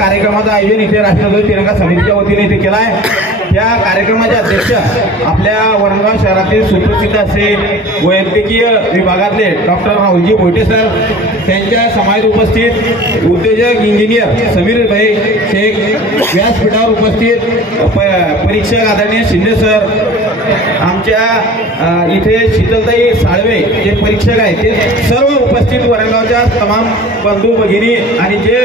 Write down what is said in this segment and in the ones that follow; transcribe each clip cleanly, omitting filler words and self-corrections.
कार्यक्रमाचं आयोजन इथे राष्ट्रध्वज तिरंगा समितीच्या वतीने इथे केला आहे। या कार्यक्रमाचे अध्यक्ष आपल्या वरणगाव शहरातील सुप्रसिद्ध असे वैद्यकीय विभागातले डॉक्टर राहुलजी बोईटे सर, त्यांच्या समावेश उपस्थित उद्योजक इंजिनियर समीर भाई शेख, व्यासपीठावर उपस्थित परीक्षक आदरणीय शिंदे सर, आमच्या इथे शीतलताई साळवे जे परीक्षक आहेत ते सर्व उपस्थित वरणगावच्या तमाम बंधू भगिनी आणि जे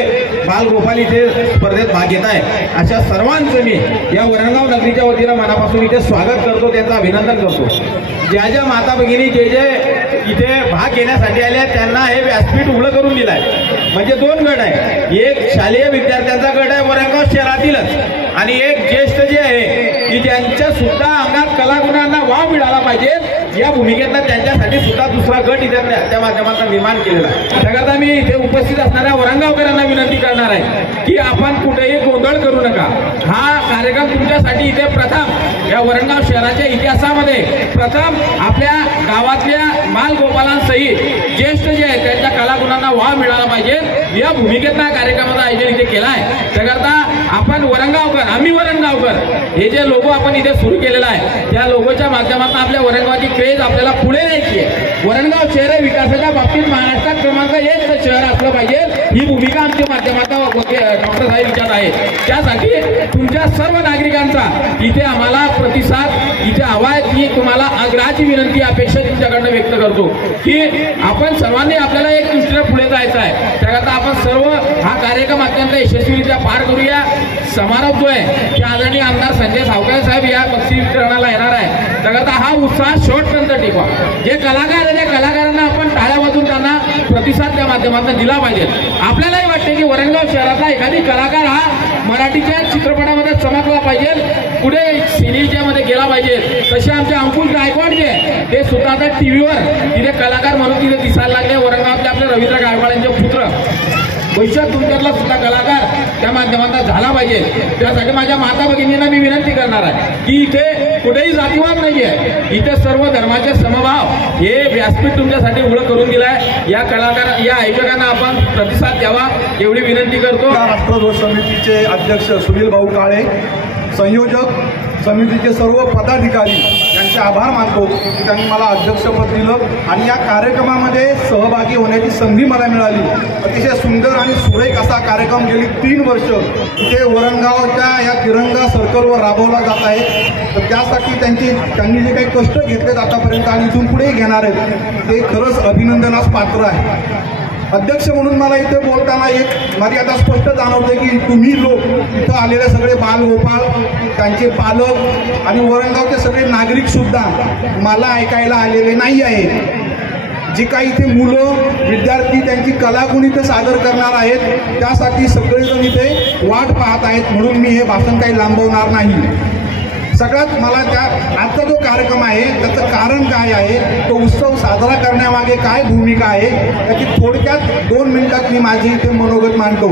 बालगोपाल इथे स्पर्धेत भाग घेत आहे अशा सर्वांचं मी या वरणगाव नगरीच्या वतीनं मनापासून इथे स्वागत करतो, त्यांचं अभिनंदन करतो। ज्या ज्या माता भगिनी जे जे इथे भाग घेण्यासाठी आले त्यांना हे व्यासपीठ उघडं करून दिलं आहे। म्हणजे दोन गट आहे, एक शालेय विद्यार्थ्यांचा गट आहे वरणगाव शहरातीलच आणि एक ज्येष्ठ जे आहे की ज्यांच्या सुद्धा अंगात कलागुणांना वाव मिळाला पाहिजे या भूमिकेतनं त्यांच्यासाठी सुद्धा दुसरा गट इथे त्या माध्यमातून निर्माण केलेला आहे। त्याकरता मी इथे उपस्थित असणाऱ्या वरणगावकरांना विनंती करणार आहे की आपण कुठेही गोंधळ करू नका। हा कार्यक्रम तुमच्यासाठी इथे प्रथम या वरणगाव शहराच्या इतिहासामध्ये प्रथम आपल्या गावातल्या बालगोपालांसहित ज्येष्ठ जे आहेत त्यांच्या कलागुणांना वाव मिळाला पाहिजे या भूमिकेतनं कार्यक्रमाचं आयोजन इथे केला आहे। त्याकरता आपण वरणगावकर, आम्ही वरणगावकर हे जे लोगो आपण इथे सुरू केलेला आहे त्या लोगोच्या माध्यमातून आपल्या वरणगावची क्रेज आपल्याला पुढे न्यायची आहे। वरणगाव शहर विकासाच्या बाबतीत महाराष्ट्रात क्रमांक 1 शहर असलं पाहिजे ही भूमिका आमच्या माध्यमातून डॉक्टर साहेब विचार आहे। त्यासाठी तुमच्या सर्व नागरिकांचा इथे आम्हाला प्रतिसाद इथे हवा आहे की तुम्हाला आग्रहाची विनंती अपेक्षा तुमच्याकडनं व्यक्त करतो की आपण सर्वांनी आपल्याला एक दृष्टीने पुढे जायचं आहे। त्याकरता आपण सर्व हा कार्यक्रम अत्यंत यशस्वीरित्या पार करूया। समारोप जो आहे ते आदरणीय आमदार संजय सावकारे साहेब या बक्षीस वितरणाला येणार आहे। त्याकरता हा उत्साह शेवटपर्यंत टिकवा। जे कलाकार आहे त्या कलाकारांना आपण टाळ्या वाजवून त्यांना प्रतिसाद त्या माध्यमातून दिला पाहिजे। आपल्यालाही वाटते की वरणगाव शहरातला एखादी कलाकार हा मराठीच्या चित्रपटामध्ये चमकला पाहिजे, पुढे सिनेच्या मध्ये गेला पाहिजे। तसे आमचे अंकुश गायकवाड जे ते सुद्धा आता टीव्हीवर तिथे कलाकार म्हणून तिथे दिसायला लागले। वरणगावचे आपले रवींद्र गायकवाड यांचे पुत्र भविष्यात तुमच्यातला सुद्धा कलाकार त्या माध्यमातून झाला पाहिजे। त्यासाठी माझ्या माता भगिनींना मी विनंती करणार आहे की इथे कुठेही जातीवाद नाहीये, इथे सर्व धर्माचे समभाव हे व्यासपीठ तुमच्यासाठी उघडं करून दिलं आहे। या कलाकार या आयोजकांना आपण प्रतिसाद द्यावा एवढी विनंती करतो। राष्ट्रध्वज समितीचे अध्यक्ष सुनील भाऊ काळे, संयोजक समितीचे सर्व पदाधिकारी यांचे आभार मानतो की त्यांनी मला अध्यक्षपद दिलं आणि या कार्यक्रमामध्ये सहभागी होण्याची संधी मला मिळाली। अतिशय सुंदर आणि सुरेख असा कार्यक्रम गेली 3 वर्ष इथे वरणगावच्या या तिरंगा सर्कलवर राबवला जात आहे। तर त्यासाठी त्यांनी जे काही कष्ट घेतलेत आतापर्यंत आणि इथून पुढेही घेणार आहेत ते खरंच अभिनंदनास पात्र आहे। अध्यक्ष म्हणून मला इथे बोलताना एक मर्यादा स्पष्ट जाणवते की तुम्ही लोक इथं आलेले सगळे बालगोपाल, त्यांचे पालक आणि वरणगावचे सगळे नागरिक सुद्धा मला ऐकायला आलेले नाही आहे। जी काही इथे मुलं विद्यार्थी त्यांची कलागुण इथे सादर करणार आहेत त्यासाठी सगळेजण इथे वाट पाहत आहेत, म्हणून मी हे भाषण काही लांबवणार नाही। सगळ्यात मला आजचा जो कार्यक्रम आहे त्याचं कारण काय आहे, तो उत्सव साजरा करण्यामागे काय भूमिका आहे त्याची थोडक्यात 2 मिनिटात मी माझी इथे मनोगत मांडतो।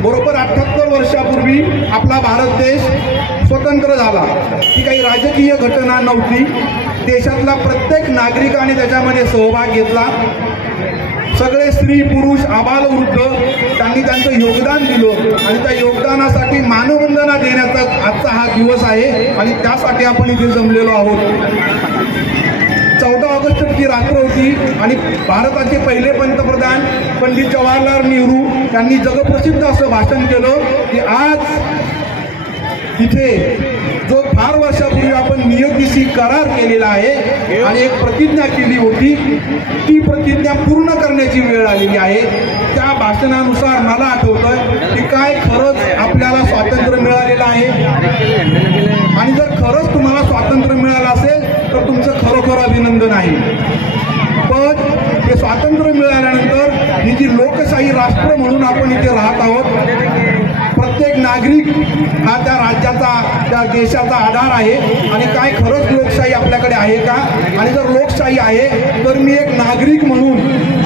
बरोबर 78 वर्षापूर्वी आपला भारत देश स्वतंत्र झाला। ती काही राजकीय घटना नव्हती, देशातला प्रत्येक नागरिकाने त्याच्यामध्ये सहभाग घेतला। सगळे स्त्री पुरुष आबाल वृद्ध त्यांनी त्यांचं योगदान दिलं आणि त्या योगदानासाठी मानवंदना देण्याचा आजचा हा दिवस आहे आणि त्यासाठी आपण इथे जमलेलो आहोत। 14 ऑगस्टची रात्र होती आणि भारताचे पहिले पंतप्रधान पंडित जवाहरलाल नेहरू यांनी जगप्रसिद्ध असं भाषण केलं की आज इथे जो फार वर्षापूर्वी आपण नियतीशी करार केलेला आहे आणि एक प्रतिज्ञा केली होती ती प्रतिज्ञा पूर्ण करण्याची वेळ आलेली आहे। त्या भाषणानुसार मला आठवतं की काय खरंच आपल्याला स्वातंत्र्य मिळालेलं आहे आणि जर खरंच तुम्हाला स्वातंत्र्य मिळालं असेल तर तुमचं खरोखर अभिनंदन आहे। पण हे स्वातंत्र्य मिळाल्यानंतर ही जी लोकशाही राष्ट्र म्हणून आपण इथे राहत आहोत, प्रत्येक नागरिक हा त्या राज्याचा त्या देशाचा आधार आहे आणि काय खरंच लोकशाही आपल्याकडे आहे का? आणि जर लोकशाही आहे तर मी एक नागरिक म्हणून,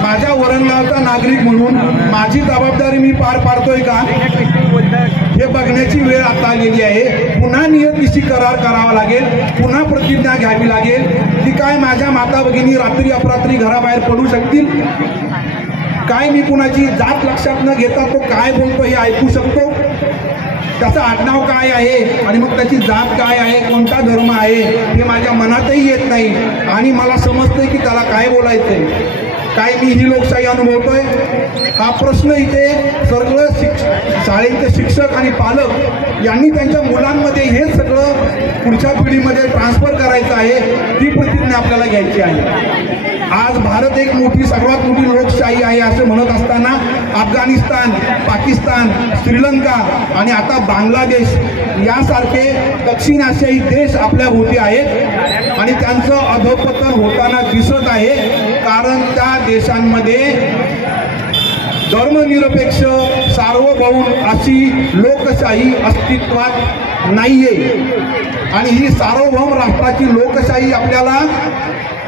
माझ्या वरणगावचा नागरिक म्हणून माझी जबाबदारी मी पार पाडतोय का हे बघण्याची वेळ आता आलेली आहे। पुन्हा नियतीशी करार करावा लागेल, पुन्हा प्रतिज्ञा घ्यावी लागेल की काय माझ्या माता भगिनी रात्री अपरात्री घराबाहेर पडू शकतील? काय मी कुणाची जात लक्षात न घेता तो काय बोलतो हे ऐकू शकतो? त्याचं आडनाव काय आहे आणि मग त्याची जात काय आहे, कोणता धर्म आहे हे माझ्या मनातही येत नाही आणि मला समजतंय की त्याला काय बोलायचंय. काय मी ही लोकशाही अनुभवतोय? हा प्रश्न इथे सगळं शाळेचे शिक्षक आणि पालक यांनी त्यांच्या मुलांमध्ये हे सगळं पुढच्या पिढीमध्ये ट्रान्सफर करायचं आहे. ती प्रतिज्ञा आपल्याला घ्यायची आहे. आज भारत एक सर्वात मोठी लोकशाही आहे असं म्हणत असताना अफगाणिस्तान, पाकिस्तान, श्रीलंका आणि आता बांगलादेश यासारखे दक्षिण आशियाई देश आपल्या भोवती आहेत आणि त्यांचं अधोपतन होताना दिसत आहे. कारण त्या देशांमध्ये धर्मनिरपेक्ष सार्वभौम अशी लोकशाही अस्तित्वात नाहीये आणि ही सार्वभौम राष्ट्राची लोकशाही आपल्याला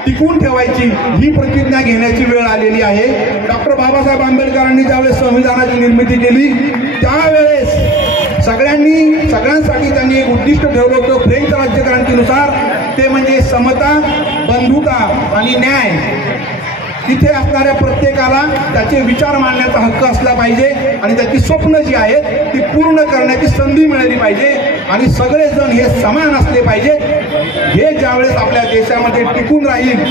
टिकवून ठेवायची ही प्रतिज्ञा घेण्याची वेळ आलेली आहे. डॉक्टर बाबासाहेब आंबेडकरांनी ज्यावेळेस संविधानाची निर्मिती केली त्यावेळेस सगळ्यांसाठी त्यांनी एक उद्दिष्ट ठेवलं होतं फ्रेंच राज्यक्रांतीनुसार, ते म्हणजे समता, बंधुता आणि न्याय. तिथे असणाऱ्या प्रत्येकाला त्याचे विचार मांडण्याचा हक्क असला पाहिजे आणि त्याची स्वप्न जी आहेत ती पूर्ण करण्याची संधी मिळाली पाहिजे आणि सगळेजण हे समान असले पाहिजेत. हे ज्यावेळेस आपल्या देशामध्ये टिकून राहील,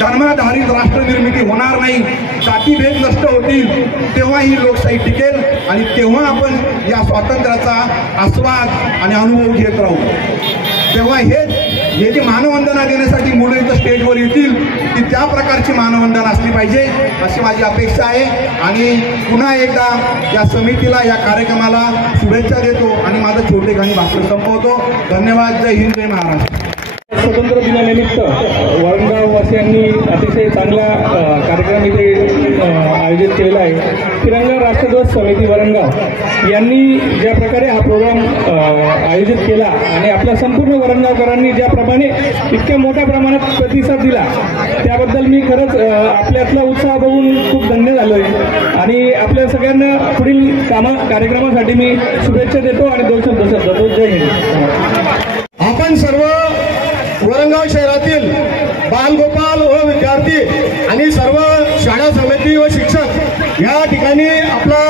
धर्माधारित राष्ट्र निर्मिती होणार नाही, जातीभेद नष्ट होतील, तेव्हा ही लोकशाही टिकेल आणि तेव्हा आपण या स्वातंत्र्याचा आस्वाद आणि अनुभव घेत राहू. तेव्हा हे जी मानवंदना देण्यासाठी मुलं इथं स्टेजवर येतील ती त्या प्रकारची मानवंदना असली पाहिजे अशी माझी अपेक्षा आहे. आणि पुन्हा एकदा या समितीला, या कार्यक्रमाला शुभेच्छा देतो आणि माझं छोटेखानी भाषण संपवतो. धन्यवाद. जय हिंद, जय महाराष्ट्र. स्वातंत्र्य दिनानिमित्त वरणगाव वासियांनी अतिशय चांगला कार्यक्रम इथे आयोजित केलेला आहे. तिरंगा राष्ट्रध्वज समिती वरणगाव यांनी ज्या प्रकारे हा प्रोग्राम आयोजित केला आणि आपल्या संपूर्ण वरणगावकरांनी ज्याप्रमाणे इतक्या मोठ्या प्रमाणात प्रतिसाद दिला त्याबद्दल मी खरंच आपल्यातला उत्साह बघून खूप धन्य झालोय आणि आपल्या सगळ्यांना पुढील कार्यक्रमासाठी मी शुभेच्छा देतो आणि 2 शब्द देतो. जय हिंद. आपण सर्व वरणगाव शहरातील बालगोपाल व विद्यार्थी आणि सर्व शाळा समिती व शिक्षक या ठिकाणी आपला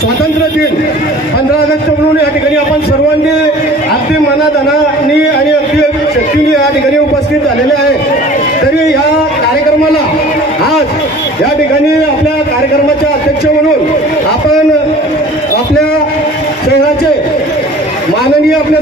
स्वातंत्र्य दिन 15 ऑगस्ट म्हणून या ठिकाणी आपण सर्वांनी अगदी मनाधनाने आणि अगदी शक्तीने या ठिकाणी उपस्थित झालेले आहे. तरी या कार्यक्रमाला आज या ठिकाणी आपल्या कार्यक्रमाच्या अध्यक्ष म्हणून आपण आपल्या शहराचे माननीय आपले